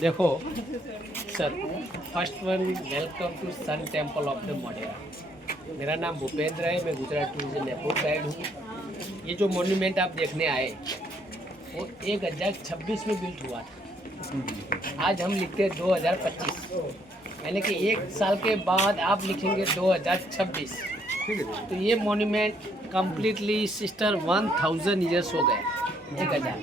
देखो sir, first one, welcome to sun temple of the Modhera. मेरा नाम भूपेंद्र है, मैं गुजरात टूरिज्म एयरपोर्ट गाइड हूँ। ये जो मॉन्यूमेंट आप देखने आए वो 1026 में बिल्ट हुआ था। आज हम लिखते हैं 2025, यानी कि एक साल के बाद आप लिखेंगे 2026। तो ये मॉन्यूमेंट कम्प्लीटली सिस्टर 1000 ईयर्स हो गए। 1000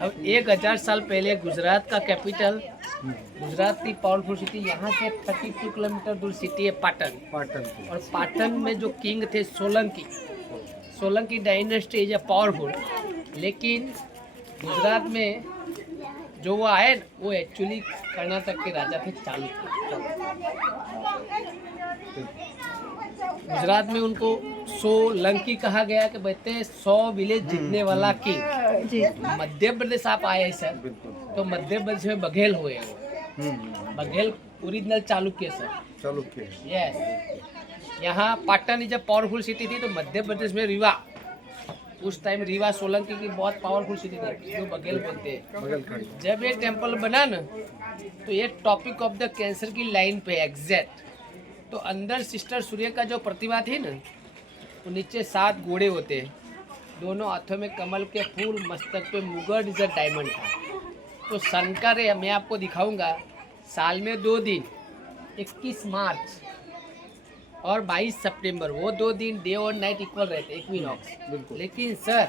अब 1000 साल पहले गुजरात का कैपिटल, गुजरात की पावरफुल सिटी, यहाँ से 32 किलोमीटर दूर सिटी है पाटन। और पाटन में जो किंग थे सोलंकी डायनेस्टी इज पावरफुल। लेकिन गुजरात में जो वो आए वो एक्चुअली कर्नाटक के राजा थे चालुक्य। गुजरात में उनको सोलंकी कहा गया कि बहते 100 विलेज जीतने वाला किंग। मध्य प्रदेश आप आए सर, तो मध्य प्रदेश में बघेल हुए वो। Baghel original Chalukya sir, yes. यहाँ Patan is a powerful city थी, तो मध्य प्रदेश में रीवा, उस टाइम रीवा सोलंकी की बहुत पावरफुल सिटी थी, जो बघेल बोलते हैं। जब ये टेम्पल बना ना, तो ये टॉपिक ऑफ द कैंसर की लाइन पे एग्जैक्ट, तो अंदर सिस्टर सूर्य का जो प्रतिमा थी ना, वो नीचे 7 घोड़े होते हैं, दोनों हाथों में कमल के फूल, मस्तक पे मुगट इज डायमंड था। तो सन का रे मैं आपको दिखाऊंगा, साल में 2 दिन, 21 मार्च और 22 सितंबर, वो 2 दिन डे और नाइट इक्वल रहते, इक्विनॉक्स। लेकिन सर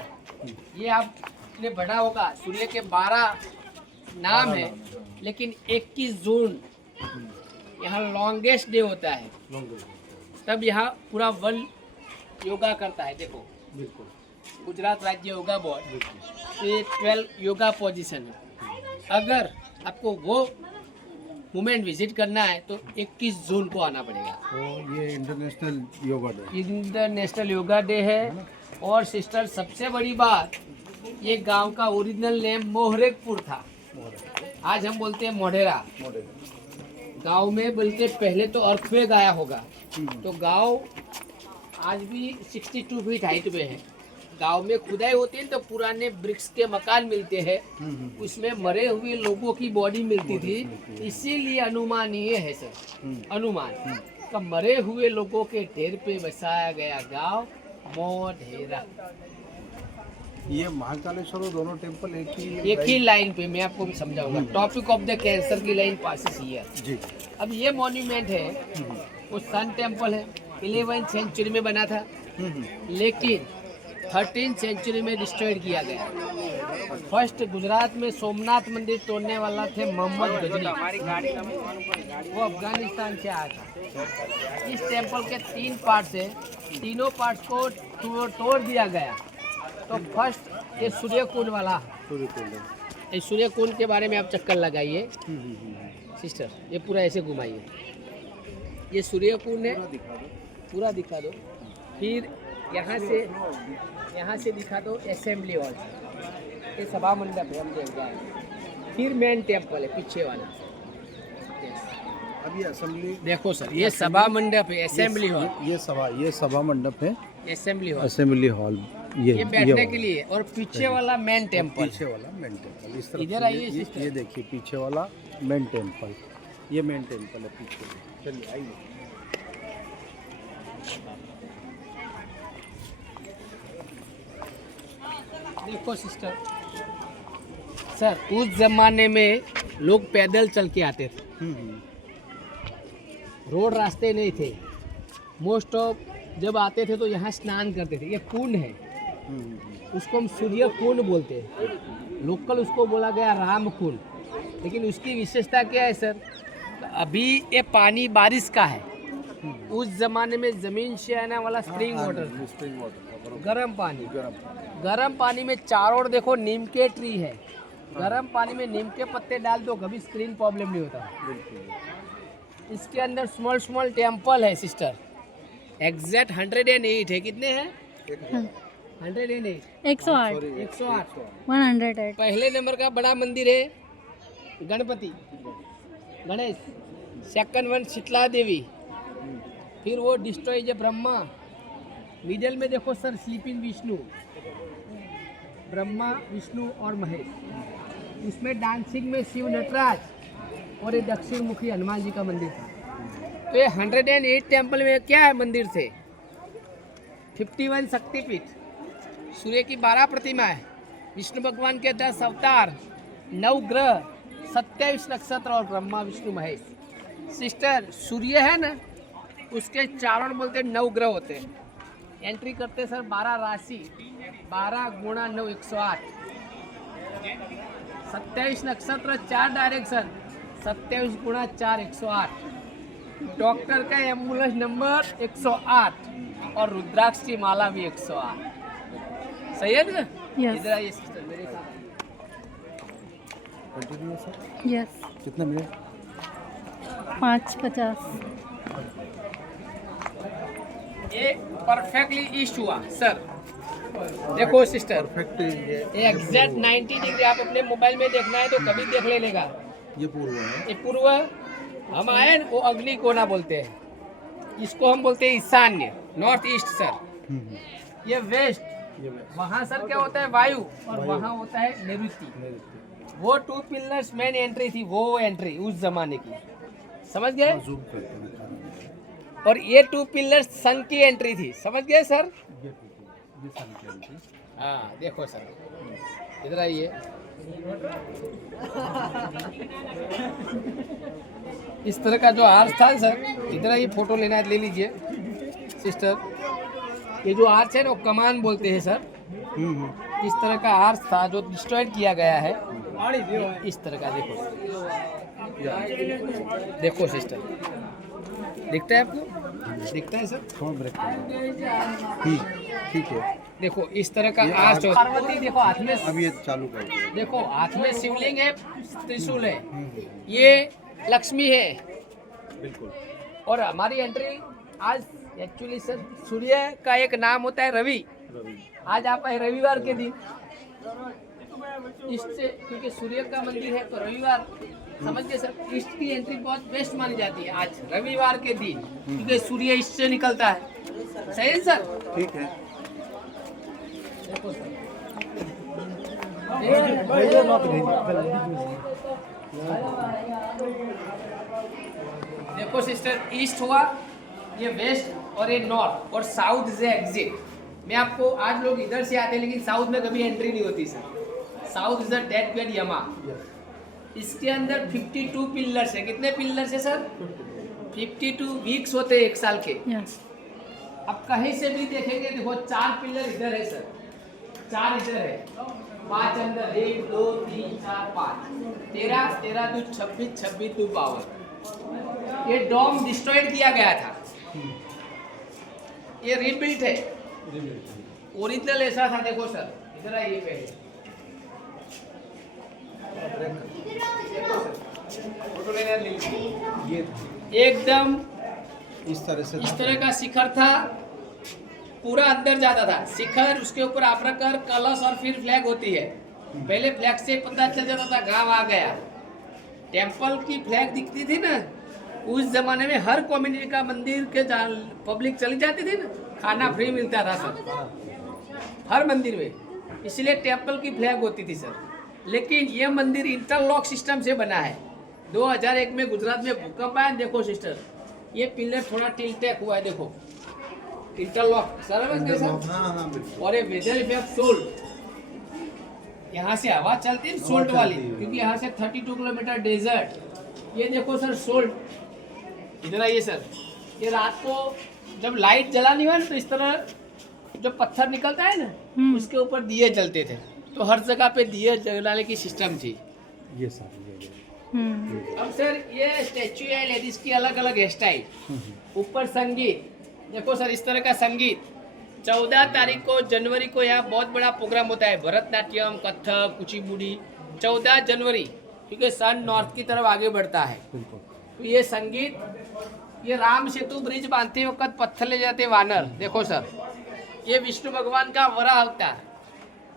ये आपने पढ़ा होगा, सूर्य के 12 नाम है, लेकिन 21 जून यहाँ लॉन्गेस्ट डे होता है। तब यहाँ पूरा वर्ल्ड योगा करता है। देखो गुजरात राज्य योगा बोर्ड, तो ये 12 योगा पोजीशन है। अगर आपको वो मूवमेंट विजिट करना है तो 21 जून को आना पड़ेगा। तो ये इंटरनेशनल योगा डे है। और सिस्टर सबसे बड़ी बात, ये गांव का ओरिजिनल नेम मोहरेकपुर था, आज हम बोलते हैं मोढेरा। गांव में बोलते पहले तो अर्थक्वेक आया होगा, तो गांव आज भी 62 फीट हाइट पे है। गांव में खुदाई होती है तो पुराने ब्रिक्स के मकान मिलते हैं, उसमें मरे हुए लोगों की बॉडी मिलती थी, इसीलिए अनुमान ये है सर, अनुमान का मरे हुए लोगों के ढेर पे बसाया गया गांव मोढेरा। ये महाकालेश्वर दोनों टेम्पल एक ही लाइन पे, मैं आपको भी समझाऊंगा। टॉपिक ऑफ द कैंसर की लाइन पासिस हियर जी। अब ये मॉन्यूमेंट है, वो सन टेम्पल है, 11th सेंचुरी में बना था, लेकिन 13th सेंचुरी में डिस्ट्रॉयड किया गया। फर्स्ट गुजरात में सोमनाथ मंदिर तोड़ने वाला थे मोहम्मद गजनी, वो अफगानिस्तान से आया था। इस टेम्पल के 3 पार्ट्स है, तीनों पार्ट्स को तोड़ दिया गया। तो फर्स्ट ये सूर्य कुंड वाला, ये सूर्य कुंड के बारे में आप चक्कर लगाइए सिस्टर, ये पूरा ऐसे घुमाइए, ये सूर्य कुंड है, पूरा दिखा दो। फिर यहाँ से दिखा दो असेंबली हॉल, ये सभा मंडप है, हम देख जाए। फिर मेन टेम्पल है पीछे वाला, अभी असेंबली देखो सर, ये सभा मंडप है, असेंबली हॉल, ये सभा मंडप है, असेंबली हॉल ये बैठने के वाला। लिए। और पीछे वाला मेन टेम्पल, पीछे वाला मेन टेम्पल, इस तरफ इधर से आइए सिस्टर। ये देखिए पीछे वाला मेन टेम्पल, ये मेन टेम्पल है पीछे। चलिए आइए। देखो सिस्टर, सर उस जमाने में लोग पैदल चल के आते थे, रोड रास्ते नहीं थे। मोस्ट ऑफ जब आते थे तो यहाँ स्नान करते थे। ये कुंड है, उसको हम सूर्य कुंड बोलते हैं, लोकल उसको बोला गया राम कुंड। लेकिन उसकी विशेषता क्या है सर, अभी ये पानी बारिश का है, उस जमाने में जमीन से आने वाला स्प्रिंग वाटर, गर्म पानी में चारों ओर देखो नीम के ट्री है, गर्म पानी में नीम के पत्ते डाल दो, कभी स्क्रीन प्रॉब्लम नहीं होता। इसके अंदर स्मॉल टेम्पल है सिस्टर, एग्जैक्ट 108 है। कितने हैं? 108, 108, 108। पहले नंबर का बड़ा मंदिर है गणपति गणेश, सेकंड वन शीतला देवी, फिर वो डिस्ट्रॉय ब्रह्मा, मिडल में देखो सर स्लीपिंग विष्णु, ब्रह्मा विष्णु और महेश। उसमें डांसिंग में शिव नटराज और ये दक्षिण मुखी हनुमान जी का मंदिर था। तो ये 108 टेम्पल में क्या है मंदिर थे? 51 शक्तिपीठ, सूर्य की 12 प्रतिमा है, विष्णु भगवान के 10 अवतार, 9 ग्रह, 27 नक्षत्र और ब्रह्मा विष्णु महेश। सिस्टर, सूर्य है ना, उसके चारों ओर बोलते 9 ग्रह होते हैं। एंट्री करते सर 12 राशि, 12 गुणा 9 108, 27 नक्षत्र, 4 डायरेक्शन, 27 गुणा 4 108। डॉक्टर का एम्बुलेंस नंबर 108 और रुद्राक्ष की माला भी 108। सही है ना? Yes. इधर आइए सिस्टर मेरे साथ। Continue sir. यस, कितना मिनट? 5:50। ये परफेक्टली ईस्ट हुआ सर। देखो सिस्टर, परफेक्ट ये एग्जैक्ट 90 डिग्री आप अपने मोबाइल में देखना है तो कभी देख लेगा। ये पूर्व है। ये पूर्व, हम आए न, वो अग्नि कोना बोलते हैं, इसको हम बोलते हैं ईशान्य, नॉर्थ ईस्ट सर। ये वेस्ट, ये वहाँ सर क्या होता है वायु, और वहाँ होता है नैऋत्य। वो 2 पिलर्स मेन एंट्री थी, वो एंट्री उस जमाने की, समझ गए? जूम करते हैं। और ये 2 पिलर्स सन की एंट्री थी, समझ गए सर? ये ठीक है, ये सन की एंट्री। हाँ देखो सर, इधर आइए। इस तरह का जो आर्च था सर, इधर आइए, फोटो लेना है ले लीजिए सिस्टर। ये जो आर्च है ना, वो कमान बोलते हैं सर। इस तरह का आर्च था जो डिस्ट्रॉयड किया गया है। इस तरह का देखो, देखो सिस्टर, दिखता है आपको? दिखता है सर? कौन ब्रेक ठीक है। देखो इस तरह का ये आर्च आर्च- पार्वती देखो हाथ में, अब ये चालू कर दिया। देखो हाथ में शिवलिंग है, त्रिशूल है, ये लक्ष्मी है। बिल्कुल। और हमारी एंट्री आज एक्चुअली सर, सूर्य का एक नाम होता है रवि। आज आप आए रविवार के दिन, ईस्ट से, क्योंकि सूर्य का मंदिर है तो रविवार, समझ गए सर? ईस्ट की एंट्री बहुत बेस्ट मानी जाती है आज रविवार के दिन, क्योंकि सूर्य ईस्ट से निकलता है। सही है सर? ठीक है। देखो सर, देखो सिस्टर, ईस्ट हुआ, ये वेस्ट और ये नॉर्थ, और साउथ से एग्जिट। मैं आपको, आज लोग इधर से आते हैं लेकिन साउथ में कभी एंट्री नहीं होती sir. South is the dead bed यमा। इसके अंदर 52 पिलर्स है। कितने पिलर्स है सर? 52 वीक्स होते हैं एक साल के। यस, अब कहीं से भी देखेंगे, देखो 4 पिलर इधर है सर, 4 इधर है, 5 अंदर, 1 2 3 4 5, 13 13 2 26, 26 2 52। ये डॉम डिस्ट्रॉयड किया गया था, ये रीबिल्ट है। ओरिजिनल ऐसा था। देखो सर, इधर आइए पहले, फोटो लेने ले लीजिए। ये एकदम इस तरह से इस तरह का शिखर था, पूरा अंदर जाता था शिखर, उसके ऊपर आप्रकर कलश और फिर फ्लैग होती है। पहले फ्लैग से पता चल जाता था गांव आ गया। टेंपल की फ्लैग दिखती थी ना, उस जमाने में हर कम्युनिटी का मंदिर के पब्लिक चली जाती थी ना, खाना फ्री मिलता था सर हर मंदिर में, इसलिए टेंपल की फ्लैग होती थी सर। लेकिन ये मंदिर इंटरलॉक सिस्टम से बना है। 2001 में गुजरात में भूकंप आया, देखो सिस्टर, ये पिलर थोड़ा टिल्टेक हुआ है, देखो इंटरलॉक सर। हाँ बिल्कुल। और ये वेदर इफेक्ट सोल्ट, यहाँ से हवा चलती है सोल्ट वाली, क्योंकि यहाँ से 32 किलोमीटर डेजर्ट। ये देखो सर सोल्ट, इधर आइए सर। ये रात को जब लाइट जलानी हुआ ना, तो इस तरह जो पत्थर निकलता है ना, उसके ऊपर दिए जलते थे। तो हर जगह पे दिए जलाने की सिस्टम थी। ये सारी अब सर ये स्टैचू है, लेडीज की अलग अलग हेयर स्टाइल, ऊपर संगीत, देखो सर इस तरह का संगीत। 14 तारीख को जनवरी को यहाँ बहुत बड़ा प्रोग्राम होता है, भरतनाट्यम, कथक, कुचिपुड़ी। 14 जनवरी, क्योंकि सन नॉर्थ की तरफ आगे बढ़ता है। तो ये संगीत, ये राम सेतु ब्रिज बांधते वक्त पत्थर ले जाते वानर, देखो सर। ये विष्णु भगवान का वराह अवतार।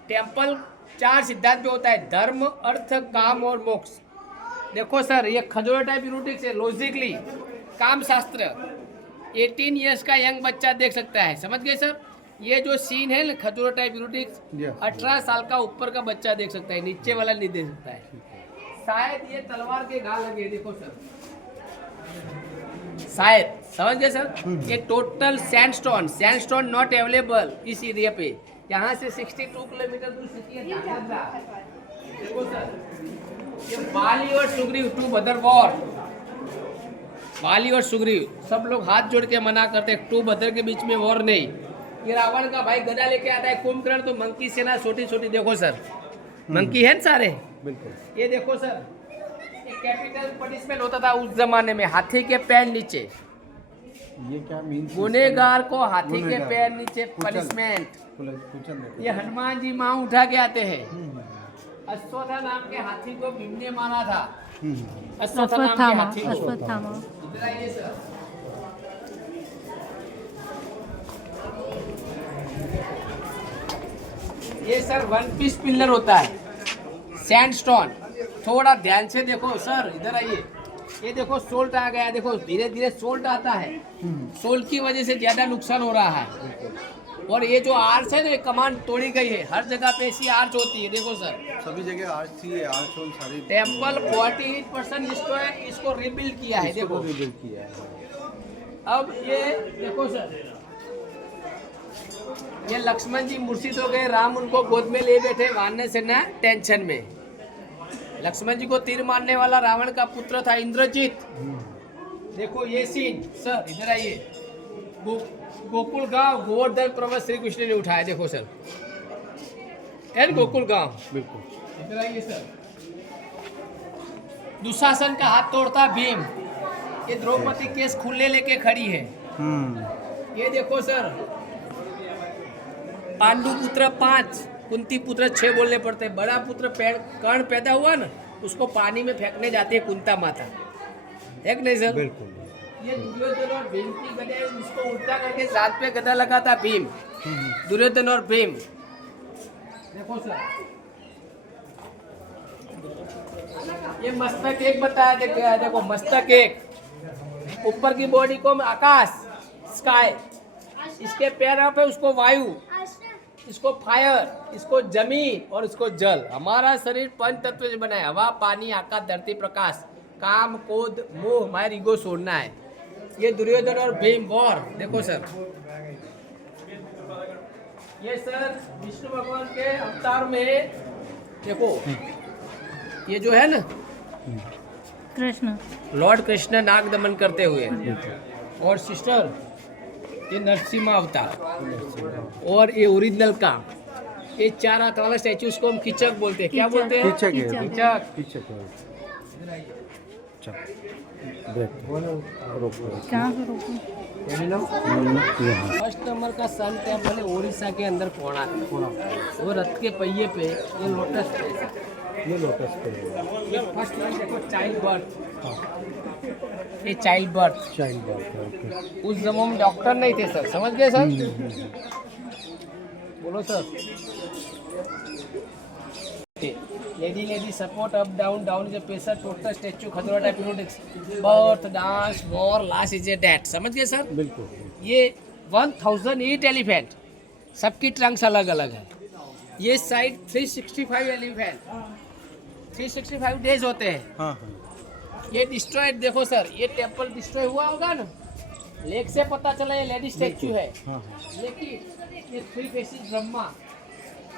टेम्पल 4 सिद्धांत पे होता है, धर्म, अर्थ, काम और मोक्ष। देखो सर, ये खजूर टाइप यूनिटिक्स है, लॉजिकली काम शास्त्र। 18 ईयर्स का यंग बच्चा देख सकता है, समझ गए सर? ये जो सीन है ना खजूरा टाइप यूनिटिक्स, Yes. 18 साल का ऊपर का बच्चा देख सकता है, नीचे वाला नहीं देख सकता है। शायद ये तलवार के घाव लगे, देखो सर, शायद, समझ गए सर। ये टोटल सैंडस्टोन नॉट अवेलेबल इस एरिया पे। यहाँ से 62 किलोमीटर दूर सिटी है धागध्रा। देखो सर, ये बाली और सुग्रीव टू बदर वॉर, बाली और सुग्रीव सब लोग हाथ जोड़ के मना करते हैं, टू बदर के बीच में वॉर नहीं। ये रावण का भाई गदा लेके आता है कुंभकर्ण, तो मंकी सेना छोटी छोटी, देखो सर मंकी है ना सारे। बिल्कुल। ये देखो सर, ये कैपिटल पनिशमेंट होता था उस जमाने में, हाथी के पैर नीचे। ये क्या मीन्स? गुनेगार को हाथी के गुनहगार। पैर नीचे कुचल। पनिशमेंट। कुचल देते। ये हनुमान जी माँ उठा के आते हैं। हम्म, अश्वत्था नाम के हाथी को भीम ने मारा था। हम्म, अश्वत्था नाम के अश्वत्थामा, हाथी को। अश्वत्थामा। इधर आइए सर, ये सर वन पीस पिलर होता है, सैंडस्टोन। थोड़ा ध्यान से देखो सर, इधर आइए। ये देखो सोल्ट आ गया, देखो धीरे धीरे सोल्ट आता है। सोल्ट की वजह से ज्यादा नुकसान हो रहा है। और ये जो आर्च है ना, ये कमान तोड़ी गई है, हर जगह पे ऐसी आर्च होती है, देखो सर। सभी जगह आज थी, आज तो सारी टेम्पल 48% डिस्ट्रॉय, इसको रिबिल्ड किया है, देखो। रिबिल्ड किया है। अब ये देखो सर, ये लक्ष्मण जी मूर्छित हो गए, राम उनको गोद में ले बैठे, वानर सेना टेंशन में। लक्ष्मण जी को तीर मारने वाला रावण का पुत्र था इंद्रजीत। देखो ये सीन सर, इधर आइए। गोकुल गांव गोवर्धन पर्वत श्री कृष्ण ने उठाया, देखो सर, एंड गोकुल गांव। बिल्कुल। इधर आइए सर, दुशासन का हाथ तोड़ता भीम। ये द्रौपदी केस खुले लेके खड़ी है। ये देखो सर, पांडु पुत्र 5, कुंती पुत्र 6 बोलने पड़ते हैं। बड़ा पुत्र कर्ण पैदा हुआ ना, उसको पानी में फेंकने जाती है कुंता माता, है कि नहीं सर? बिल्कुल। ये दुर्योधन और भीम की गदा, उसको उल्टा करके दांत पे गदा लगाता भीम, दुर्योधन और भीम। देखो सर, ये मस्तक एक बताया, देखो मस्तक एक, ऊपर की बॉडी को आकाश, स्काई, इसके पैरों पे उसको वायु, इसको फायर, इसको जमीन और इसको जल। हमारा शरीर पंच तत्व से बना है, हवा, पानी, आकाश, धरती, प्रकाश। काम, क्रोध, मोह, हमारे ईगो छोड़ना है। ये दुर्योधन और भीम वॉर, देखो सर। ये सर विष्णु भगवान के अवतार में, देखो ये जो है ना कृष्ण, लॉर्ड कृष्ण नाग दमन करते हुए, और सिस्टर ये नरसिम्हा अवतार, और ये ओरिजिनल का ये 4 हाथ वाला स्टैचू, उसको हम किचक बोलते हैं। क्या बोलते हैं? किचक है। किचक। किचक है। चल, देख। रोको। कहाँ से रोकूं? यहाँ। फर्स्ट नंबर का सन टेम्पल है उड़ीसा के अंदर कोणार्क। वो रथ के पहिए पे ये लोटस पे, ये लोटस पे है। ये फर्स्ट वन देखो, चाइल्ड बर्थ। ये चाइल्ड बर्थ। चाइल्ड बर्थ है, ओके। उस जमाने में डॉक्टर नहीं थे सर, समझ गए सर? बोलो sir. Lady support up down, down is a pressure, total statue, खजूरा टाइप यूनिटिक्स, birth, dance, war, last is a death. समझ गए सर? बिल्कुल। ये 1008 एलिफेंट, सबकी ट्रंक्स अलग अलग है। ये साइड 365 एलिफेंट, 365 डेज होते हैं। हाँ हाँ। ये डिस्ट्रॉयड, देखो सर, ये टेम्पल डिस्ट्रॉय हुआ होगा ना, लेक से पता चला ये लेडी स्टैचू है। हाँ हाँ। लेकिन ये 3 faces Brahma,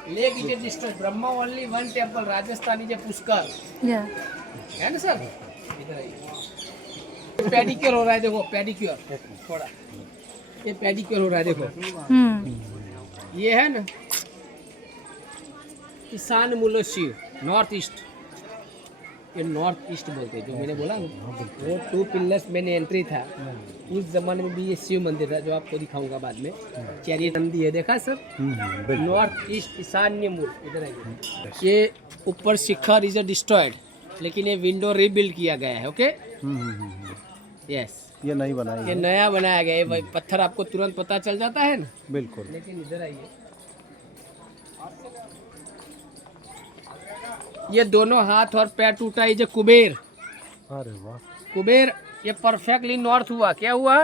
lake is destroy, Brahma only one temple, Rajasthani जे पुष्कर, या है ना सर? इधर आइए। पेडिक्योर हो रहा है, देखो पेडिक्योर, थोड़ा ये पेडिक्योर हो रहा है, देखो। ये है ना ईशान मूल शिव, नॉर्थ ईस्ट, ये नॉर्थ ईस्ट बोलते हैं, जो मैंने बोला ना, वो 2 पिलर्स में एंट्री था। उस जमाने में भी ये शिव मंदिर था, जो आपको दिखाऊंगा बाद में। चैरियट नंदी है, देखा सर? नॉर्थ ईस्ट ईशान्य मूल। इधर आइए। ये ऊपर शिखर इज डिस्ट्रॉयड, लेकिन ये विंडो रीबिल्ड किया गया है। ओके, यस, ये नहीं बनाया ये नया बनाया गया है। वही पत्थर आपको तुरंत पता चल जाता है ना। बिल्कुल। लेकिन इधर आइए, ये दोनों हाथ और पैर टूटा, ये जो कुबेर, अरे वाह। कुबेर ये परफेक्टली नॉर्थ हुआ। क्या हुआ?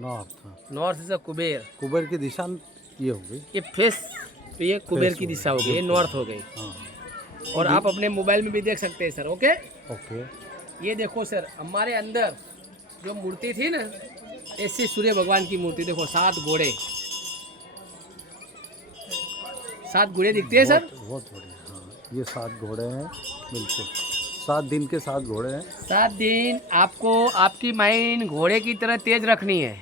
नॉर्थ। हाँ। North is a Kuber. Kuber की दिशा ये हो गई। ये फेस, तो ये कुबेर की दिशा हो गई, ये नॉर्थ हो गई। हाँ और आप अपने मोबाइल में भी देख सकते हैं सर। Okay, okay. ये देखो सर, हमारे अंदर जो मूर्ति थी ना, ऐसी सूर्य भगवान की मूर्ति देखो, 7 घोड़े, 7 घोड़े दिखते हैं सर। बहुत बढ़िया। हाँ, ये 7 घोड़े हैं, बिल्कुल 7 दिन के 7 घोड़े हैं। 7 दिन आपको आपकी माइंड घोड़े की तरह तेज रखनी है।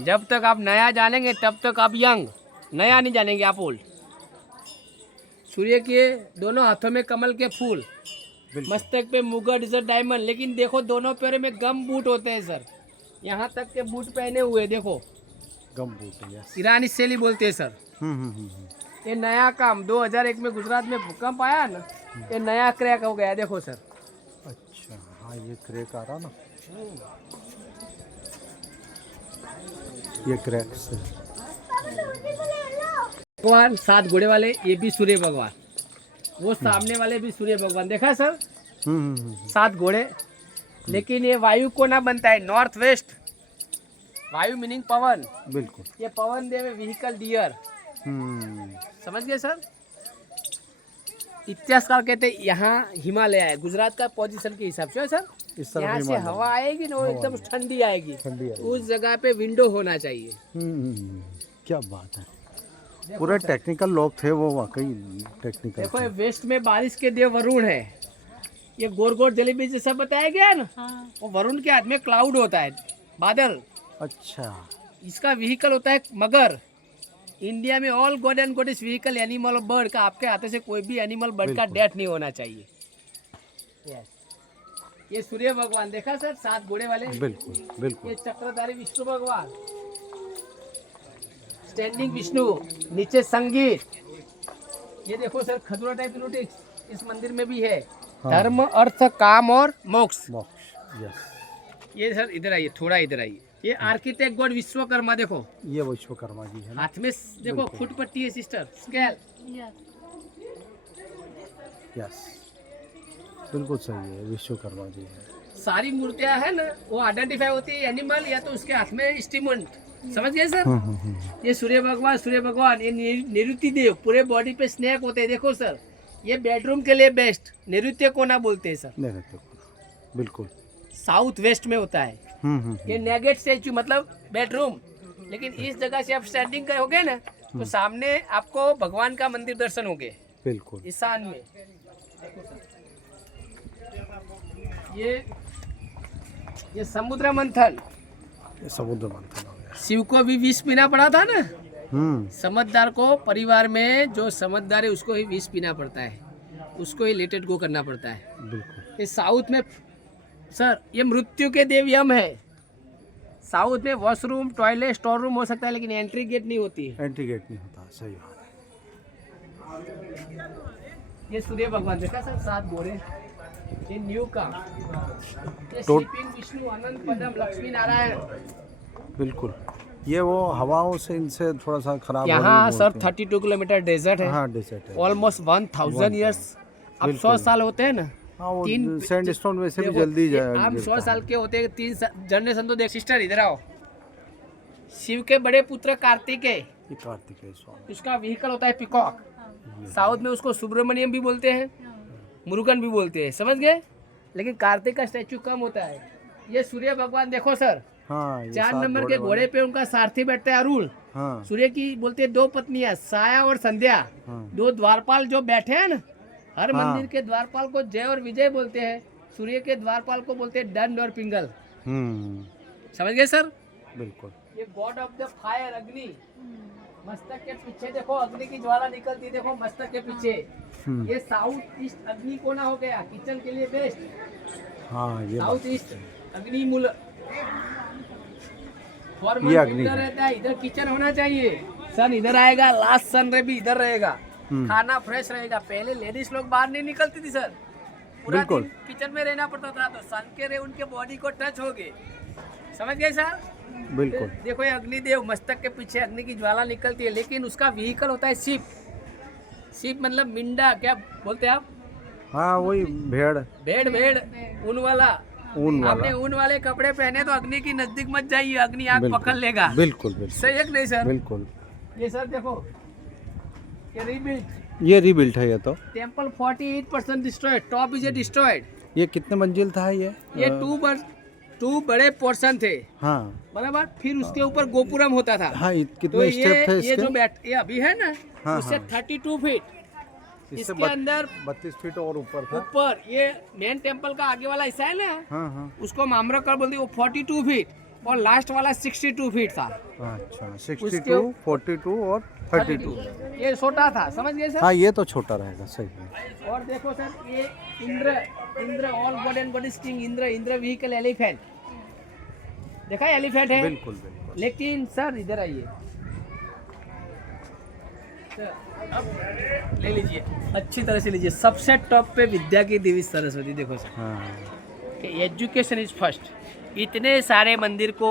जब तक आप नया जानेंगे तब तक आप यंग, नया नहीं जानेंगे आप ओल्ड। सूर्य के दोनों हाथों में कमल के फूल, बिल्कुल। मस्तक पे मुकुट सर डायमंड, लेकिन देखो दोनों पैरों में गम बूट होते हैं सर, यहाँ तक के बूट पहने हुए देखो, गम बूट है, यस। ईरानी शैली बोलते हैं सर। ये नया काम 2001 में गुजरात में भूकंप आया ना, ये नया क्रैक हो गया देखो सर। अच्छा, हाँ ये क्रैक आ रहा ना, ये क्रैक से। भगवान 7 घोड़े वाले, ये भी सूर्य भगवान, वो सामने वाले भी सूर्य भगवान, देखा सर। 7 घोड़े, लेकिन ये वायु को ना बनता है, नॉर्थ वेस्ट वायु मीनिंग पवन। बिल्कुल। ये पवन देव व्हीकल डियर, समझ गए सर। इतिहासकार कहते हैं यहाँ हिमालय है, गुजरात का पोजीशन के हिसाब से सर, इस तरफ यहाँ से हिमालय। हवा आएगी ना, वो एकदम ठंडी आएगी, ठंडी आएगी। उस जगह पे विंडो होना चाहिए। क्या बात है, पूरे टेक्निकल लोग थे वो, वाकई टेक्निकल। देखो ये वेस्ट में बारिश के देव वरुण है, ये गोर गोर जलेबी जैसा बताया गया ना, हाँ। वो वरुण के हाथ में क्लाउड होता है, बादल। अच्छा, इसका व्हीकल होता है मगर। इंडिया में all God and goddess vehicle animal और बर्ड का, आपके हाथों से कोई भी एनिमल बर्ड का डेथ नहीं होना चाहिए। ये सूर्य भगवान देखा सर, 7 घोड़े वाले, बिल्कुल बिल्कुल। ये चक्रधारी विष्णु भगवान, स्टैंडिंग विष्णु, नीचे संगीत। ये देखो सर, खजुरा टाइप नोटिस इस मंदिर में भी है। हाँ। धर्म, अर्थ, काम और मोक्ष। मोक्ष, यस। ये सर इधर आइए, थोड़ा इधर आइए। ये आर्किटेक्ट गॉड विश्वकर्मा देखो, ये विश्वकर्मा जी है ना। हाथ में देखो फुट पट्टी है सिस्टर, स्केल। यस, बिल्कुल सही है, विश्वकर्मा जी है। सारी मूर्तियां है ना, वो आइडेंटिफाई होती है एनिमल या तो उसके हाथ में इंस्ट्रूमेंट, समझ गए सर। ये सूर्य भगवान, ये निरुति देव, पूरे बॉडी पे स्नेक होते हैं देखो सर। ये बेडरूम के लिए बेस्ट, नैऋत्य कोना बोलते हैं सर, नैऋत्य कोना, बिल्कुल। साउथ वेस्ट में होता है। ये नेगेट स्टैचू मतलब बेडरूम, लेकिन इस जगह से आप स्टैंडिंग करोगे ना, तो सामने आपको भगवान का मंदिर दर्शन होगे, बिल्कुल। ईशान में। ये समुद्र मंथन, ये समुद्र मंथन हो गया। शिव को भी विष पीना पड़ा था ना। समझदार को, परिवार में जो समझदार है उसको ही विष पीना पड़ता है, उसको ही लेटेड गो करना पड़ता है। बिल्कुल। ये साउथ में सर, ये मृत्यु के देव यम है। साउथ में वॉशरूम, टॉयलेट, स्टोर रूम हो सकता है, लेकिन एंट्री गेट नहीं होती है। एंट्री गेट नहीं होता, सही बात है। ये सूर्य भगवान देखा सर, 7 घोड़े। ये न्यू का, ये तो- शिपिंग विष्णु, अनंत पदम, लक्ष्मी नारायण। बिल्कुल, ये वो हवाओं से इनसे थोड़ा सा खराब यहाँ होने सर होते हैं। 32 किलोमीटर डेजर्ट है, हाँ, डेजर्ट है। Almost 1000 years. अब 100 साल होते हैं ना, हाँ, वो 3 सैंडस्टोन वैसे भी देखो, जल्दी ये जाए। आप 100 साल के होते हैं, 3 जनरेशन तो देख। सिस्टर इधर आओ। शिव के बड़े पुत्र कार्तिकेय, ये कार्तिकेय स्वामी। उसका व्हीकल होता है पिकॉक। साउथ में उसको सुब्रमण्यम भी बोलते हैं, मुरुगन भी बोलते हैं, समझ गए। लेकिन कार्तिक का स्टैचू कम होता है। ये सूर्य भगवान देखो सर, हाँ, ये 4 सात नंबर के वाले। घोड़े पे उनका सारथी बैठता है अरुण। हाँ, सूर्य की बोलते हैं 2 पत्नियां, साया और संध्या। हाँ। 2 द्वारपाल जो बैठे हैं ना, हर हाँ। मंदिर के द्वारपाल को जय और विजय बोलते हैं, सूर्य के द्वारपाल को बोलते हैं दंड और पिंगल। समझ गए सर। बिल्कुल। ये गॉड ऑफ द फायर, अग्नि। मस्तक के पीछे देखो अग्नि की ज्वाला निकलती, देखो मस्तक के पीछे। ये साउथ ईस्ट अग्नि कोना हो गया, किचन के लिए बेस्ट। हाँ, ये साउथ ईस्ट अग्नि मूल, ये अग्नि इधर रहता है, इधर किचन होना चाहिए। सन इधर आएगा, लास्ट सन रे भी इधर रहेगा, खाना फ्रेश रहेगा। पहले लेडीज लोग बाहर नहीं निकलती थी सर, पूरा बिल्कुल। दिन किचन में रहना पड़ता था, तो सन के रे उनके बॉडी को टच हो गए, समझ गए सर। बिल्कुल। देखो ये अग्निदेव, मस्तक के पीछे अग्नि की ज्वाला निकलती है, लेकिन उसका व्हीकल होता है शिप। शिप मतलब मिंडा, क्या बोलते हैं आप? हाँ, वही भेड़, भेड़, ऊन वाला। ऊन आपने वाला। ऊन वाले कपड़े पहने तो अग्नि की नजदीक मत जाइए, अग्नि आग बिल्कुल, पकड़ लेगा। बिल्कुल बिल्कुल सही है कि नहीं सर? बिल्कुल। ये सर देखो, ये रीबिल्ट ये रीबिल्ट है ये तो। Temple 48% destroyed, top is destroyed. ये कितने मंजिल था ये? ये टू बड़े पोर्शन थे, हाँ बराबर। फिर उसके ऊपर गोपुरम होता था। हाँ, तो कितने स्टेप थे ये इसके? जो ये अभी है ना, हाँ, उससे हाँ। 32 फीट इससे इसके अंदर 32 फीट और ऊपर था। ऊपर ये मेन टेम्पल का आगे वाला हिस्सा है ना, हाँ हाँ। उसको मामरकर बोलते हैं, वो 42 फीट और लास्ट वाला 62 फीट था। अच्छा, उसके 62, 42 और 32। ये छोटा था, समझ गए सर। हाँ, ये तो छोटा रहेगा, सही है। और देखो सर, ये Indra all God and goddess king Indra vehicle elephant, देखा एलिफेंट है। बिल्कुल बिल्कुल। लेकिन सर इधर आइए सर, अब ले लीजिए, अच्छी तरह से लीजिए। सबसे टॉप पे विद्या की देवी सरस्वती, देखो सर हाँ कि एजुकेशन इज फर्स्ट। इतने सारे मंदिर को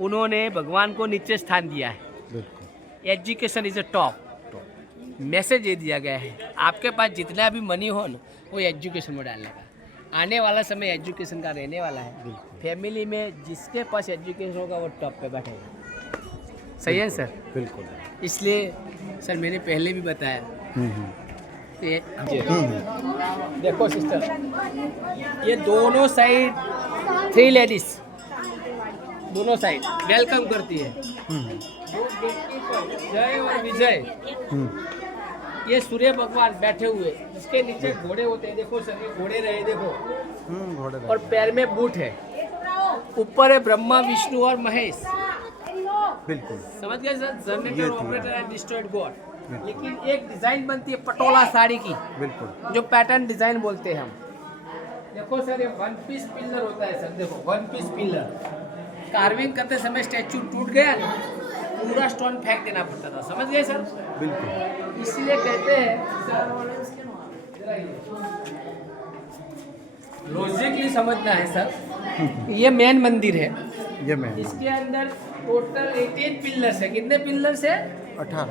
उन्होंने भगवान को नीचे स्थान दिया है। बिल्कुल। Education is a top. Message ये दिया गया है, आपके पास जितना भी मनी हो ना, वो एजुकेशन में डालने का। आने वाला समय एजुकेशन का रहने वाला है। फैमिली में जिसके पास एजुकेशन होगा वो टॉप पे बैठेगा। सही है सर? बिल्कुल। इसलिए सर मैंने पहले भी बताया, ये देखो सिस्टर, ये दोनों साइड 3 लेडीज दोनों साइड वेलकम करती है। जय और विजय। ये सूर्य भगवान बैठे हुए, इसके नीचे घोड़े होते हैं, देखो सर ये घोड़े रहे, देखो। घोड़े और पैर में बूट है। ऊपर है ब्रह्मा विष्णु और महेश। बिल्कुल। समझ गए sir? Generator operator and destroyed God. लेकिन एक डिजाइन बनती है पटोला साड़ी की, बिल्कुल, जो पैटर्न डिजाइन बोलते हैं हम। देखो सर, ये 1 पीस पिलर होता है सर, देखो 1 पीस पिलर। कार्विंग करते समय स्टैचू टूट गया ना, पूरा स्टोन फेंक देना पड़ता था, समझ गए सर? बिल्कुल। इसलिए कहते हैं लॉजिकली समझना है सर। ये मेन मंदिर है, ये मैं इसके अंदर टोटल 18 पिलर्स है। कितने पिलर्स है? 18।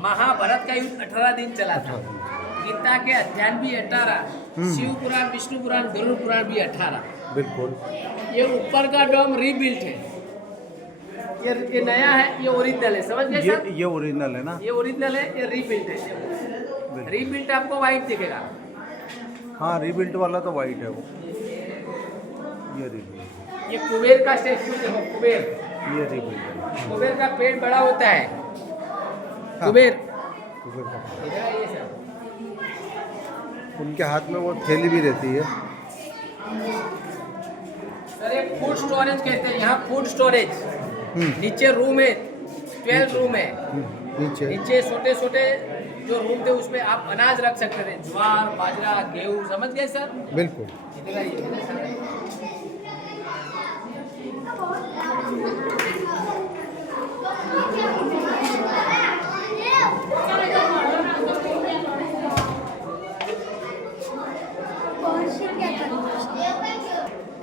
महाभारत का युद्ध 18 दिन चला था। गीता के अध्याय भी 18, शिव पुराण, विष्णु पुराण, गरुड़ पुराण भी 18। बिल्कुल। ये ऊपर का डोम रीबिल्ट है, ये नया है, ये ओरिजिनल है, समझ गए सर? ये ओरिजिनल है ना? ये ओरिजिनल है, ये रीबिल्ट है। रीबिल्ट आपको वाइट दिखेगा। हाँ, रीबिल्ट वाला तो वाइट है वो। ये रीबिल्ट, ये कुबेर का स्टैचू देखो, कुबेर। ये रीबिल्ट है। कुबेर का पेट बड़ा होता है। कुबेर कुबेर का। इधर आइए सर। उनके हाथ में वो थैली भी रहती है। सर ये फूड स्टोरेज कहते हैं, यहाँ फूड स्टोरेज। नीचे रूम है, 12 रूम है। नीचे छोटे छोटे जो रूम थे उसमें आप अनाज रख सकते थे, ज्वार, बाजरा, गेहूँ, समझ गए सर? बिल्कुल। इधर आइए।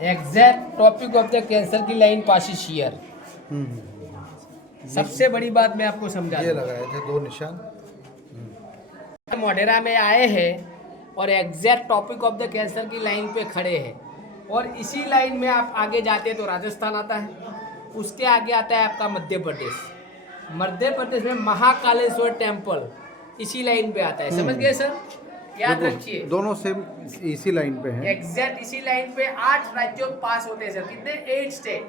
Exact topic of the cancer की लाइन पासिस हियर। सबसे बड़ी बात मैं आपको समझा ये लगाए थे 2 निशान। मोढेरा में आए हैं और exact topic of the cancer की लाइन पे खड़े हैं, और इसी लाइन में आप आगे जाते हैं तो राजस्थान आता है, उसके आगे आता है आपका मध्य प्रदेश। मध्य प्रदेश में महाकालेश्वर टेम्पल इसी लाइन पे आता है, समझ गए सर? याद रखिए, दोनों सेम इसी लाइन पे हैं। एग्जैक्ट इसी लाइन पे 8 राज्यों पास होते हैं सर। कितने? 8 स्टेट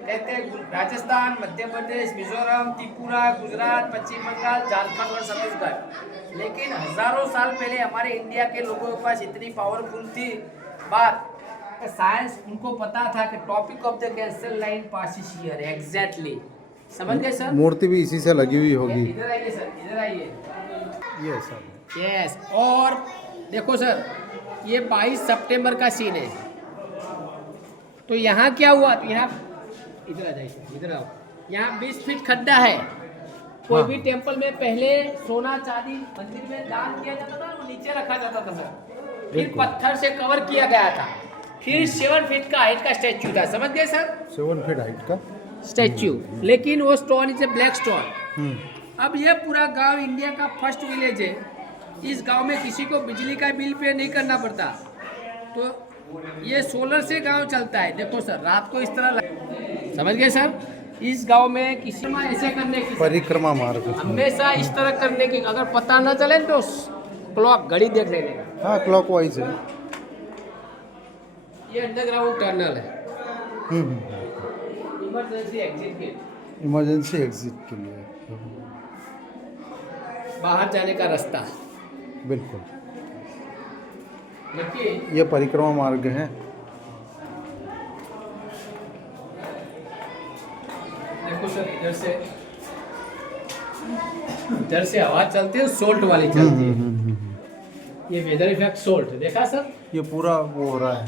कहते हैं, राजस्थान, मध्य प्रदेश, मिजोरम, त्रिपुरा, गुजरात, पश्चिम बंगाल, झारखंड और छत्तीसगढ़। लेकिन हजारों साल पहले हमारे इंडिया के लोगों के पास इतनी पावरफुल थी बात, साइंस उनको पता था कि topic of the cancer line passes here exactly. समझ गए सर? मूर्ति भी इसी से लगी हुई होगी। इधर आइए सर, इधर आइए। ये सब यस। और देखो सर, ये 22 सितंबर का सीन है। तो यहाँ क्या हुआ? तो यहाँ इधर आ जाइए, इधर आओ। यहाँ 20 फीट खड्डा है। कोई भी टेम्पल में पहले सोना चांदी मंदिर में दान किया जाता था, वो नीचे रखा जाता था सर। फिर पत्थर से कवर किया गया था। फिर 7 फीट का हाइट का स्टैचू था, समझ गए सर? 7 फीट हाइट का स्टैचू, लेकिन वो stone is a black stone. अब ये पूरा गांव इंडिया का फर्स्ट विलेज है। इस गांव में किसी को बिजली का बिल पे नहीं करना पड़ता। तो ये सोलर से गांव चलता है। देखो सर, रात को इस तरह समझ गए सर? इस गांव में किसी में ऐसे करने की परिक्रमा मार्ग। हमेशा इस तरह करने की, अगर पता न चले तो क्लॉक घड़ी देख लेने का। हाँ क्लॉकवाइज है। ये अंडरग्राउंड टनल है, हम्म, इमरजेंसी एग्जिट के, इमरजेंसी एग्जिट के लिए। बाहर जाने का रास्ता। बिल्कुल, देखिए ये परिक्रमा मार्ग है। देखो सर, इधर से हवा चलती है, सोल्ट वाली चलती है। ये वेदर इफेक्ट सोल्ट देखा सर, ये पूरा वो हो रहा है,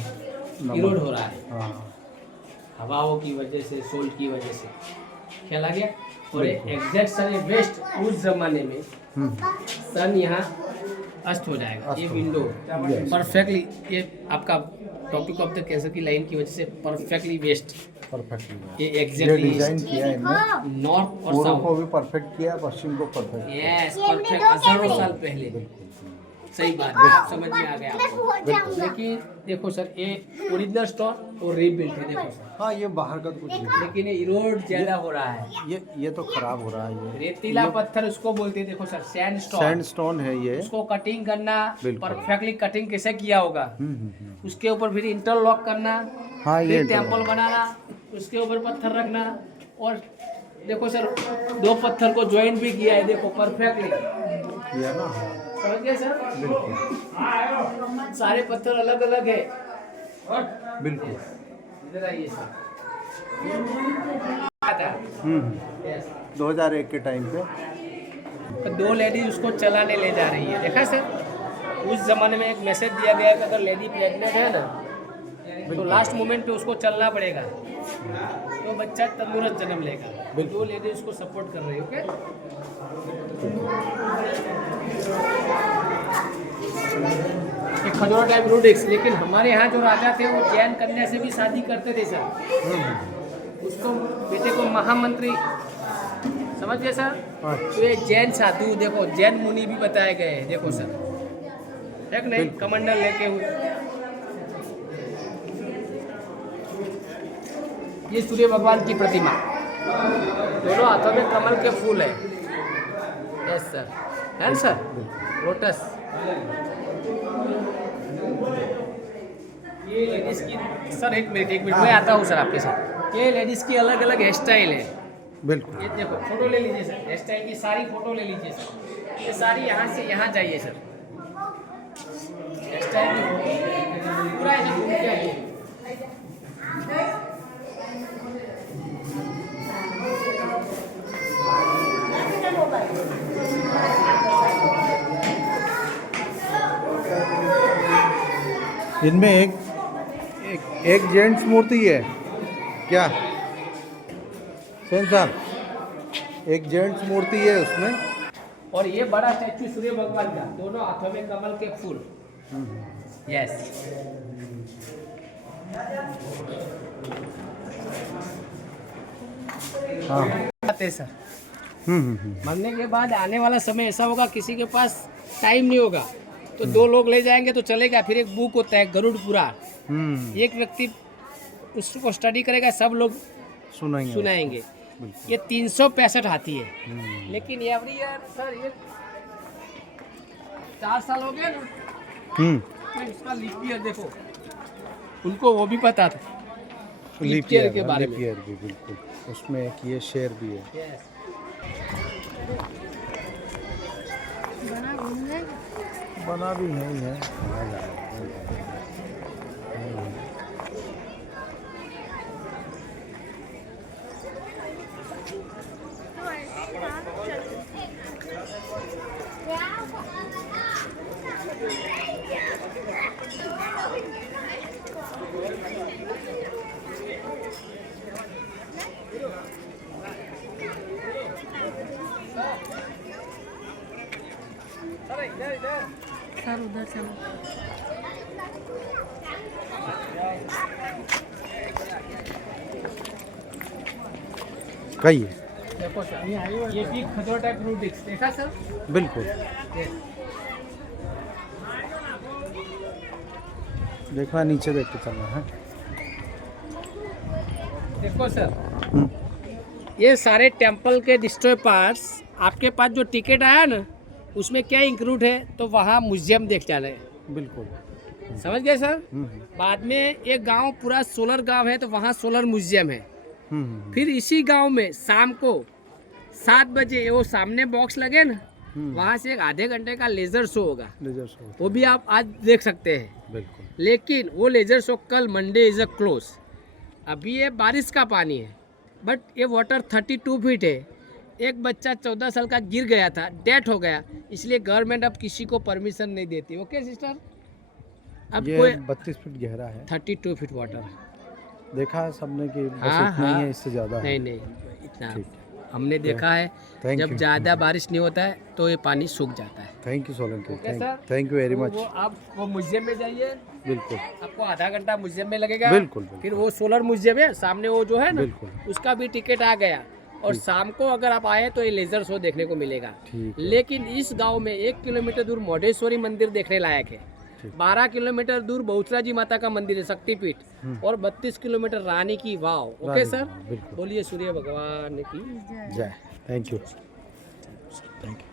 इरोड हो रहा है हाँ हवाओं की वजह से, सोल्ट की वजह से। ख्याल आ गया। और एग्जैक्ट सन वेस्ट, उस जमाने में सन यहाँ अस्त हो जाएगा। ये विंडो परफेक्टली, ये आपका टॉपिक ऑफ द कैंसर की लाइन की वजह से परफेक्टली वेस्ट, परफेक्टली। ये ये एग्जैक्टली डिजाइन किया है इनने, नॉर्थ और पूर्व साउथ। को भी परफेक्ट किया, पश्चिम को परफेक्ट। यस, परफेक्ट, हजारों साल पहले। सही बात है, आप समझ में आ गया आपको। लेकिन देखो सर, ये ओरिजिनल स्टोन और रीबिल्ट है, देखो सर। हाँ ये बाहर का तो कुछ नहीं, लेकिन ये इरोड ज्यादा हो रहा है। ये तो खराब हो रहा है। ये रेतीला पत्थर उसको बोलते हैं, देखो सर, सैंडस्टोन। सैंडस्टोन है ये। उसको कटिंग करना, बिल्कुल। परफेक्टली कटिंग कैसे किया होगा, उसके ऊपर फिर इंटरलॉक करना, हाँ ये फिर टेम्पल बनाना, उसके ऊपर पत्थर रखना। और देखो सर, दो पत्थर को ज्वाइन भी किया है, देखो परफेक्टली किया ना। हाँ समझ गए सर। बिल्कुल सारे पत्थर अलग अलग है। बिल्कुल। इधर आइए सर। 2001 के टाइम पे तो दो लेडी उसको चलाने ले जा रही है, देखा सर। उस जमाने में एक मैसेज दिया गया कि अगर लेडी प्रेग्नेंट है ना, तो लास्ट मोमेंट पे उसको चलना पड़ेगा, तो बच्चा तंदुरुस्त जन्म लेगा। दो लेडी उसको सपोर्ट कर रही है। ओके, एक खजूरा टाइप रूडिक्स। लेकिन हमारे यहाँ जो राजा थे वो जैन कन्या से भी शादी करते थे सर। उसको बेटे को महामंत्री, समझ गए सर। तो ये जैन साधु, देखो जैन मुनि भी बताए गए हैं, देखो सर, देख नहीं, कमंडल लेके हुए। ये सूर्य भगवान की प्रतिमा, दोनों हाथों में कमल के फूल है। यस सर, है सर, लोटस। ये लेडीज की सर, एक मिनट मैं आता हूँ सर आपके साथ। ये लेडीज की अलग अलग हेयर स्टाइल है। बिल्कुल। ये देखो, फोटो ले लीजिए सर, हेयर स्टाइल की सारी फोटो ले लीजिए सर। ये सारी यहाँ से यहाँ जाइए सर, हेयर स्टाइल की पूरा ऐसे घूम के आइए। इनमें एक जेंट्स मूर्ति है क्या सेन साहब? एक जेंट्स मूर्ति है उसमें, और ये बड़ा स्टैचू सूर्य भगवान का, दोनों हाथों में कमल के फूल। यस, हाँ। आते सर। मरने के बाद आने वाला समय ऐसा होगा, किसी के पास टाइम नहीं होगा, तो दो लोग ले जाएंगे तो चलेगा। फिर एक बुक होता है गरुड़ पुराण, एक व्यक्ति उसको स्टडी करेगा, सब लोग सुनाएंगे। ये 365 हाथी है। लेकिन एवरी ईयर सर, ये 4 साल हो गए ना, तो इसका लीप ईयर देखो, उनको वो भी पता था लीप ईयर के बारे में। भी बिल्कुल, उसमें एक ये शेर भी है। बना भी है ही है। सर उधर चलो। कही है देखो सर, ये भी खजूर टाइप रूटिक्स देखा सर। बिल्कुल। देखना, नीचे देख के चलना है। देखो सर, ये सारे टेम्पल के डिस्ट्रॉय पार्ट्स, आपके पास जो टिकट आया ना उसमें क्या इंक्लूड है, तो वहाँ म्यूजियम देख जाना है। बिल्कुल। समझ गए सर। हम्म, बाद में एक गांव पूरा सोलर गांव है, तो वहाँ सोलर म्यूजियम है। हम्म, फिर इसी गांव में शाम को 7 बजे वो सामने बॉक्स लगे ना, वहाँ से एक आधे घंटे का लेजर शो होगा, लेजर शो। वो भी आप आज देख सकते हैं। बिल्कुल। लेकिन वो लेजर शो कल मंडे इज अ क्लोज। अभी ये बारिश का पानी है, बट ये वाटर 32 फीट है। एक बच्चा 14 साल का गिर गया था, डेथ हो गया, इसलिए गवर्नमेंट अब किसी को परमिशन नहीं देती। Okay sister. अब ये कोई 32 फीट गहरा है। 32 फीट वाटर। देखा है सबने कि बस हाँ, इतना ही हाँ। है, इससे ज़्यादा है। नहीं नहीं, इतना ठीक। हमने देखा है। Thank जब you. ज़्यादा बारिश नहीं होता है तो ये पानी सूख जाता है। Thank you Solanki. Okay sir. Thank you very तो मच। वो आप वो म्यूजियम में जाइए, बिल्कुल आपको आधा घंटा म्यूजियम में लगेगा। बिल्कुल फिर वो सोलर म्यूजियम है सामने, वो जो है ना, बिल्कुल। उसका भी टिकट आ गया। और शाम को अगर आप आए तो ये लेजर शो देखने को मिलेगा। ठीक है। लेकिन इस गांव में 1 किलोमीटर दूर मोढेश्वरी मंदिर देखने लायक है। ठीक। 12 किलोमीटर दूर बहुचरा जी माता का मंदिर है, शक्तिपीठ। और 32 किलोमीटर रानी की वाव। ओके रानी सर। वाव, बिल्कुल। बोलिए सूर्य भगवान की जय। Thank you. Thank you.